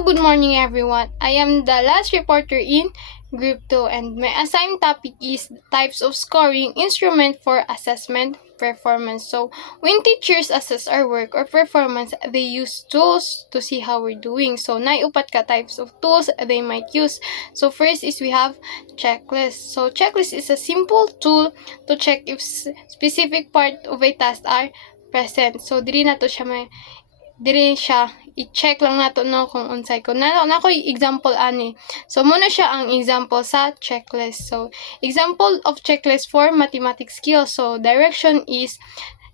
Good morning everyone. I am the last reporter in Group 2 and my assigned topic is types of scoring instrument for assessment performance. So when teachers assess our work or performance, they use tools to see how we're doing. So naiupat ka types of tools they might use. So first is we have checklist. So checklist is a simple tool to check if specific part of a task are present. So diri na to siya i-check lang nato no kung unsay ko na ko example ani. So muna siya ang example sa checklist. So example of checklist for mathematics skills. So direction is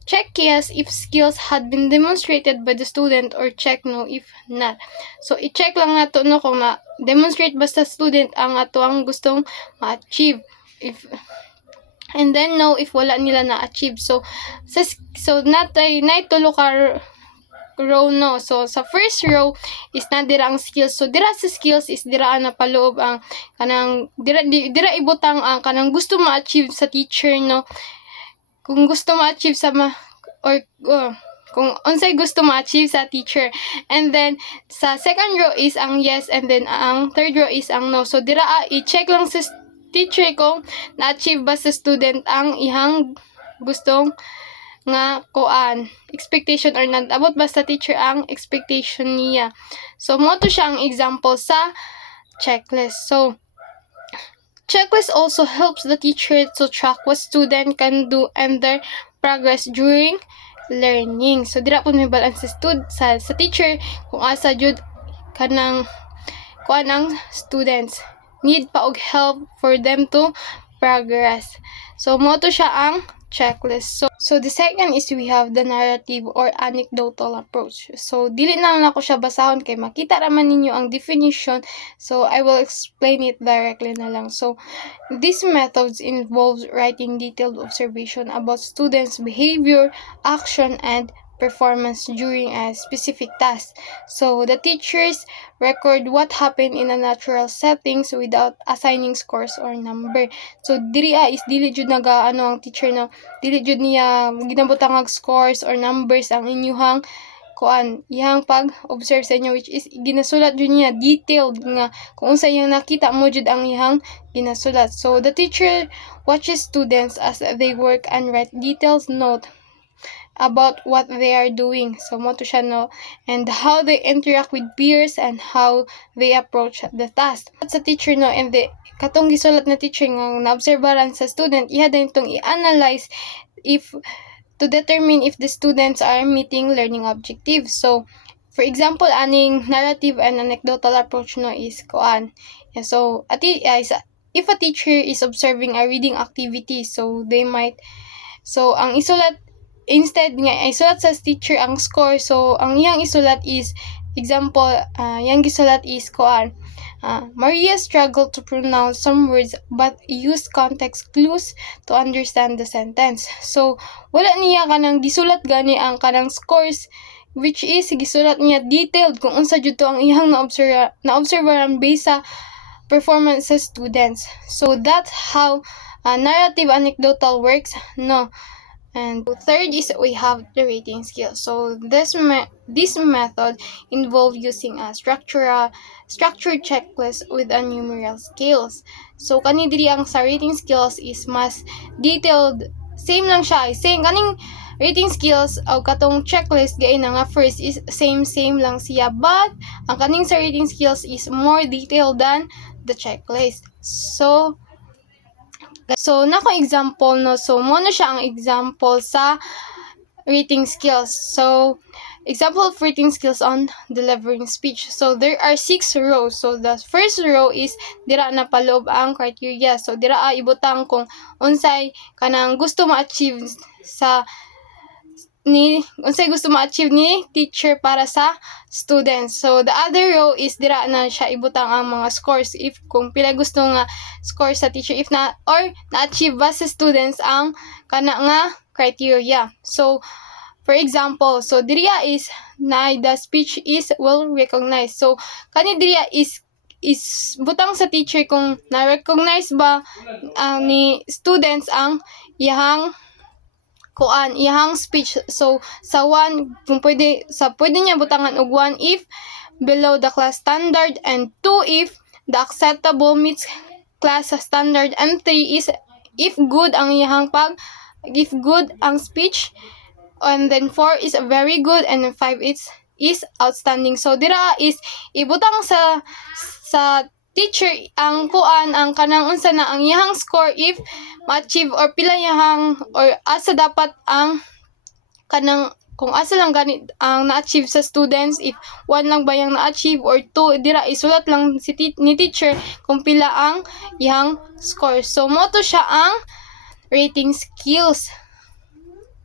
check yes if skills had been demonstrated by the student or check no if not. So i-check lang nato no kung na demonstrate ba sa student ang ato ang gustong ma-achieve. And then no if wala nila na-achieve. So natay tulo ka row no. So sa first row is na dira ang skills. So dira sa skills is dira na paloob ang kanang dira ibutang ang kanang gusto ma-achieve sa teacher no. Kung gusto ma-achieve sa kung unsay gusto ma-achieve sa teacher. And then sa second row is ang yes and then ang third row is ang no. So dira i-check lang sa teacher kung na-achieve ba sa student ang ihang gustong nga kuan expectation or not abot ba sa teacher ang expectation niya. So mo to siya ang example sa checklist. So checklist also helps the teacher to track what student can do and their progress during learning. So dira pud may balance sa teacher kung asa jud kanang kuan ang students need pa og help for them to progress. So mo to siya ang checklist. So the second is we have the narrative or anecdotal approach. So dili na lang ako siya basahon kay makita raman ninyo ang definition. So I will explain it directly na lang. So these methods involves writing detailed observation about students' behavior, action, and performance during a specific task. So the teachers record what happened in a natural settings without assigning scores or number. So dili is dili jud ang teacher na dili jud niya ginabutang og scores or numbers ang inyuhang iyang pag-observe sa inyo, which is ginasulat jud niya detailed nga kung unsa iyang nakita mo jud ang iyang ginasulat. So the teacher watches students as they work and write detailed note about what they are doing. So mo to siya no, and how they interact with peers and how they approach the task. At sa teacher no, and katong gisulat na teacher nga naobserbaran sa student, iha din itong i-analyze if to determine if the students are meeting learning objectives. So for example, aning narrative and anecdotal approach no is kuan. So if a teacher is observing a reading activity, so they might ang isulat instead nga isulat sa teacher ang score. So ang iyang isulat is example, yang gisulat is Maria struggled to pronounce some words but used context clues to understand the sentence. So wala niya kanang gisulat gani ang kanang scores, which is gisulat niya detailed kung unsa jud to ang iyang na-observeran based sa performance sa students. So that's how narrative anecdotal works no. And third is we have the rating scale. So this method involves using a structured checklist with a numeral scales. So kani diri ang sa rating scales is mas detailed, same lang siya, same kaning rating skills o katong checklist gay na nga first is same lang siya, but ang kaning sa rating skills is more detailed than the checklist. So nako example no, so mo na siya ang example sa rating skills. So example of rating skills on delivering speech. So there are 6 rows. So the first row is dira na paloob ang criteria. So dira ibutang kung unsay kanang gusto ma-achieve unsay gusto ma-achieve ni teacher para sa students. So the other row is dira na siya ibutang ang mga scores if kung pila gusto nga score sa teacher if na or na-achieve ba sa students ang kana nga criteria. So for example, so diriya is the speech is well recognized. So kani diriya is butang sa teacher kung na-recognize ba ni students ang iyang speech. So sa 1 kung pwede niya butangan og 1 if below the class standard, and 2 if the acceptable meets class standard, and 3 is if good ang speech, and then 4 is very good, and then 5 is outstanding. So dira is ibutang sa teacher ang kanang unsa na ang iyang score if ma-achieve or pila iyang or asa dapat ang kanang kung asa lang gani ang na-achieve sa students, if 1 lang ba yung na-achieve or 2, dira isulat lang ni teacher kung pila ang iyang score. So mo to siya ang rating skills.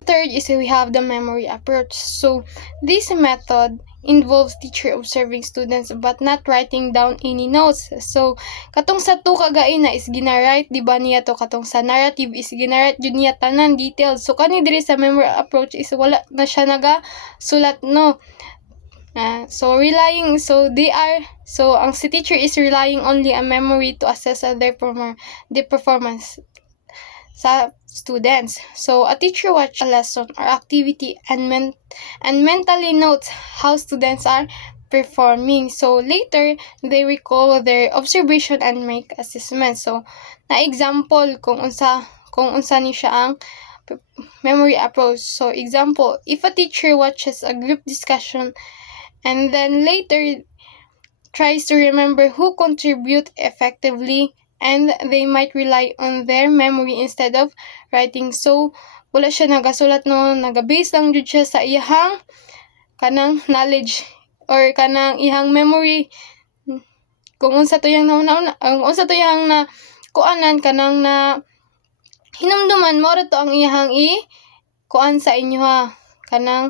Third is we have the memory approach. So this method involves teacher observing students but not writing down any notes. So katong sa 2 kagaina is ginawrite, di ba niya to, katong sa narrative is ginawrite jud niya tanan details. So kani diri sa memory approach is wala na siya naga sulat, no. So ang si teacher is relying only on memory to assess their performance sa students. So a teacher watch a lesson or activity and mentally notes how students are performing. So later they recall their observation and make assessments. So na example kung unsa ni siya ang memory approach. So example, if a teacher watches a group discussion and then later tries to remember who contribute effectively, and they might rely on their memory instead of writing. So wala siya nagasulat, no, naga-base lang jud siya sa iyang kanang knowledge or kanang iyang memory kung unsa to yang unsa to yang na kuanan kanang na hinumduman mo to ang iyang kuan sa inyo, ha, kanang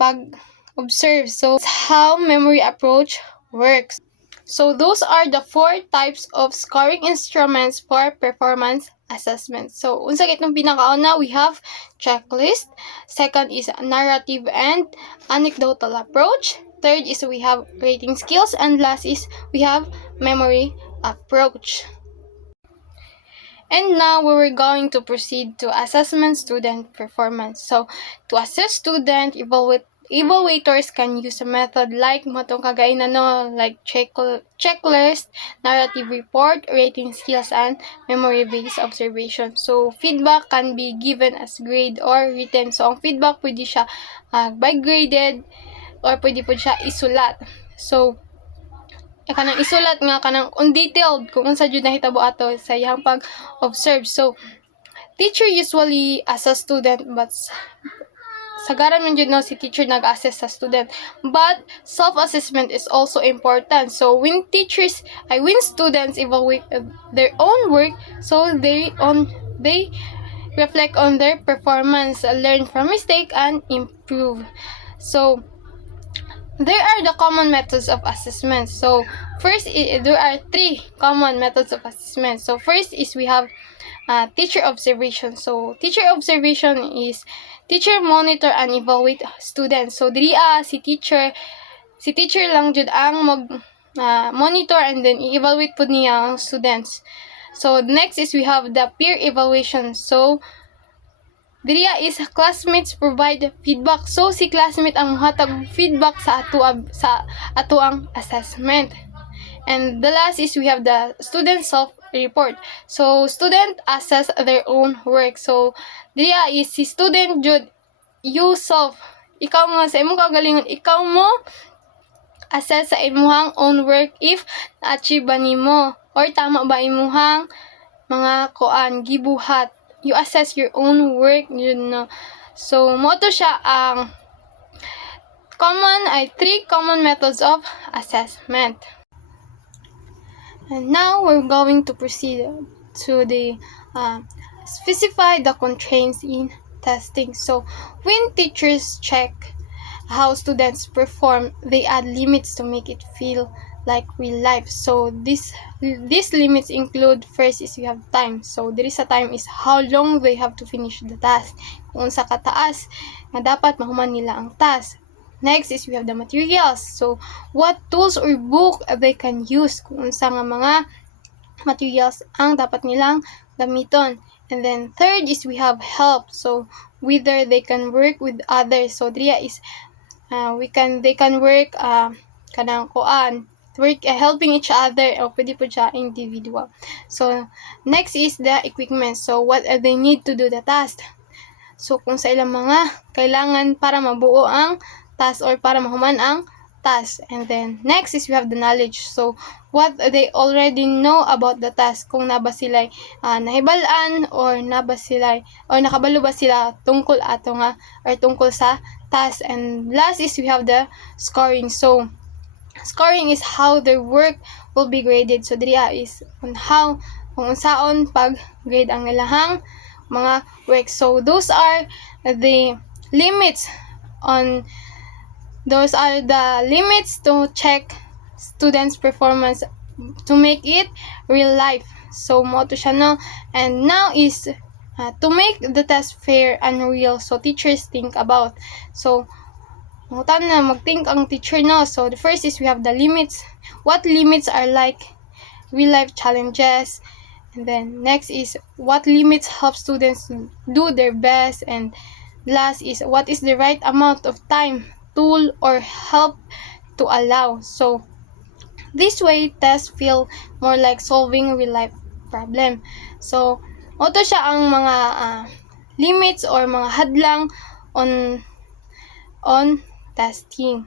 pag observe. So how memory approach works. So those are the 4 types of scoring instruments for performance assessment. So unsa kitong pinakauna, we have checklist. Second is narrative and anecdotal approach. Third is we have rating skills, and last is we have memory approach. And now we were going to proceed to assessment student performance. So to assess student, evaluators can use a method like matong kagaina, no, like checklist, narrative report, rating skills, and memory-based observation. So feedback can be given as grade or written. So ang feedback pwede siya by graded or pwede po siya isulat. So kanang isulat nga kanang undetailed kung unsa jud nahitabo ato sa iyang pag-observe. So teacher usually assess student, but sagaran man jud, no, si teacher nag-assess sa student, but self-assessment is also important. So when students evaluate their own work, so they reflect on their performance, learn from mistake, and improve. So there are the common methods of assessment. So first, there are 3 common methods of assessment. So first is we have teacher observation. So teacher observation is teacher monitor and evaluate students. So diri si teacher lang jud ang monitor and then i-evaluate pud niya ang students. So next is we have the peer evaluation. So diri is classmates provide feedback. So si classmate ang mohatag feedback sa ato ang assessment. And the last is we have the student self-report. So student assess their own work. So diri is si student jud you self, ikaw mo sa imong kagalingon, ikaw mo assess sa imong own work if na-achieve ba nimo or tama ba imong mga gibuhat. You assess your own work, you know. So mo to siya ang 3 common methods of assessment. And now we're going to proceed to the specify the constraints in testing. So when teachers check how students perform, they add limits to make it feel like real life. So these limits include, first is we have time. So there is a time is how long they have to finish the task. Kung sa kataas nga dapat mahuman nila ang task. Next is we have the materials. So what tools or book they can use, kung unsa nga mga materials ang dapat nilang gamiton. And then third is we have help. So whether they can work with others. So dria is they can work kanang kuan work helping each other o pwede po siya individual. So next is the equipment. So what they need to do the task. So kung sa ilang mga kailangan para mabuo ang task or para mahuman ang task. And then next is we have the knowledge. So what they already know about the task, kung naba sila nahibalaan or naba sila or nakabalo ba sila tungkol ato nga or tungkol sa task. And last is we have the scoring. So scoring is how their work will be graded. So diri is on how kung unsaon pag grade ang ilahang mga work. So those are the limits on those are the limits to check students' performance to make it real life. So mo to siya no. And now is to make the test fair and real. So teachers think about. So mutan na mag-think ang teacher no. So the first is we have the limits. What limits are like real life challenges. And then next is what limits help students do their best. And last is what is the right amount of time, tool, or help to allow. So this way, tests feel more like solving real life problem. So oto siya ang mga limits or mga hadlang on testing.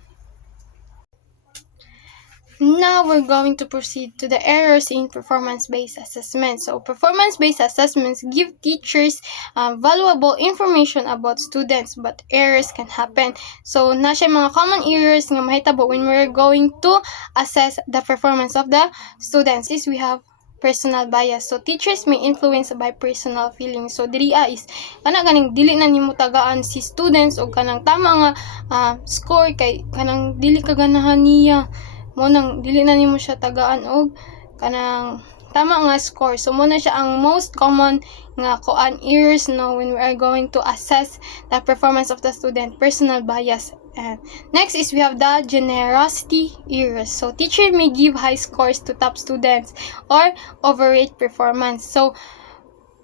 Now we're going to proceed to the errors in performance-based assessment. So performance-based assessments give teachers valuable information about students, but errors can happen. So na siya mga common errors nga mahitabo when we're going to assess the performance of the students. Is we have personal bias. So teachers may influence by personal feelings. So diri is kana ganing dili na nimo tagaan si students o kanang tama nga score kay kanang dili ka ganahan niya. Mo nang dili na nimo siya tagaan og kanang tama nga score. So mo na siya ang most common nga kuan errors no when we are going to assess the performance of the student, personal bias. And next is we have the generosity errors. So teacher may give high scores to top students or overrate performance. So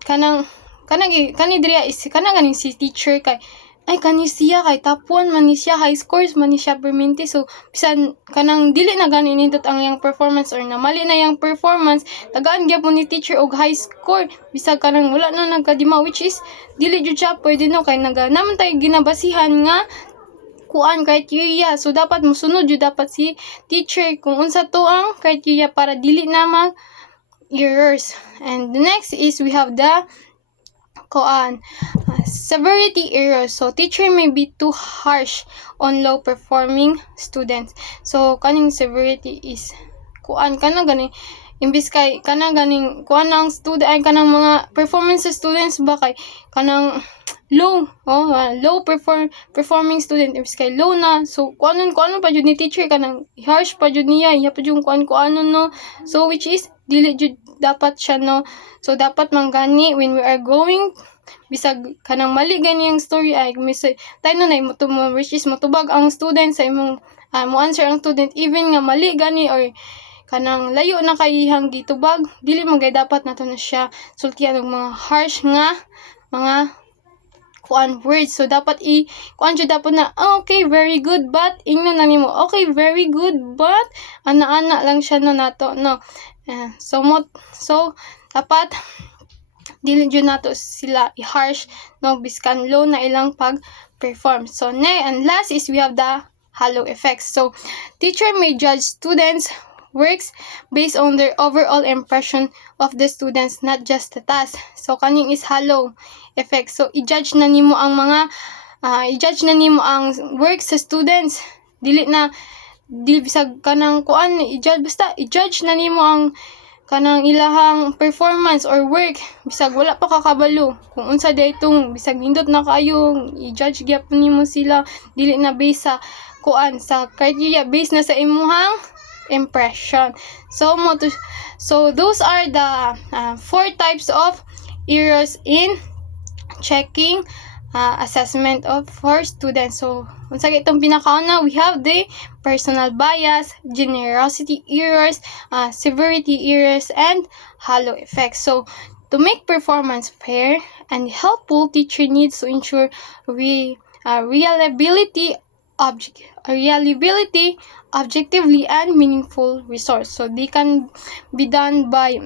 kanang kani diri is kanang ganing si teacher kay ay kani siya kay top 1 man ni siya, high scores man ni siya perminti. So bisan kanang dili na gani nindot ang yang performance or namali na yang performance, tagaan gyapon ni teacher og high score bisag kanang wala na nagkadima, which is dili jud siya pwede no kay naman tay ginabasihan nga kuan criteria. So dapat mosunod jud dapat si teacher kung unsa to ang criteria para dili na mag errors. And the next is we have the severity errors. So teacher may be too harsh on low performing students. So kaning severity is kuan kana gani imbis kay kana ganing kuan ang student ay kanang mga performance sa students ba kay kanang low performing student imbis kay low na. So kuanon pa jud ni teacher kanang harsh pa jud niya iya pa jud kuanon no. So which is dili jud dapat siya no. So dapat manggani when we are going bisag kanang mali gani ang story ay tayo na which is motubag ang student sa imong mo answer ang student even nga mali gani or kanang layo na kay ihang gitubag, dili man gay dapat nato na siya sultian og mga harsh nga mga kuan words. So dapat kuan jud dapat na okay very good but ingnon na nimo okay very good but ana lang siya no nato no. So dapat dili jud nato sila i-harsh no biskan low na ilang pag-perform. So and last is we have the halo effects. So teacher may judge students works based on their overall impression of the students, not just the task. So kaning is halo effect. So i-judge na nimo ang work sa students. Dili bisag kanang kuan i-judge na nimo ang kanang ilahang performance or work bisag wala pa kakabalo kung unsa daytong bisag nindot na kayo i-judge gyapon nimo sila dili na base sa kuan sa criteria, based na sa imuhang impression. So those are the 4 types of errors in checking assessment of for students. So unsa itong pinakauna, we have the personal bias, generosity errors, severity errors, and halo effects. So to make performance fair and helpful, teacher needs to ensure reliability reliability, objectively, and meaningful resource. So, they can be done by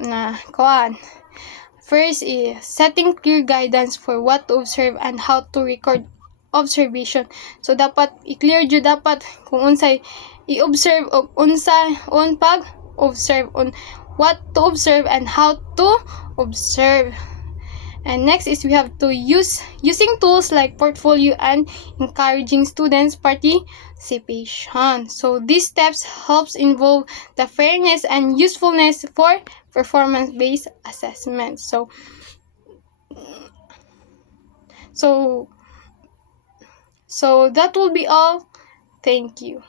first is setting clear guidance for what to observe and how to record observation. So, dapat i-clear jud dapat kung unsay i-observe o unsa on pag-observe on what to observe and how to observe. And next is we have to using tools like portfolio and encouraging students participation. So these steps helps involve the fairness and usefulness for performance-based assessment. So that will be all. Thank you.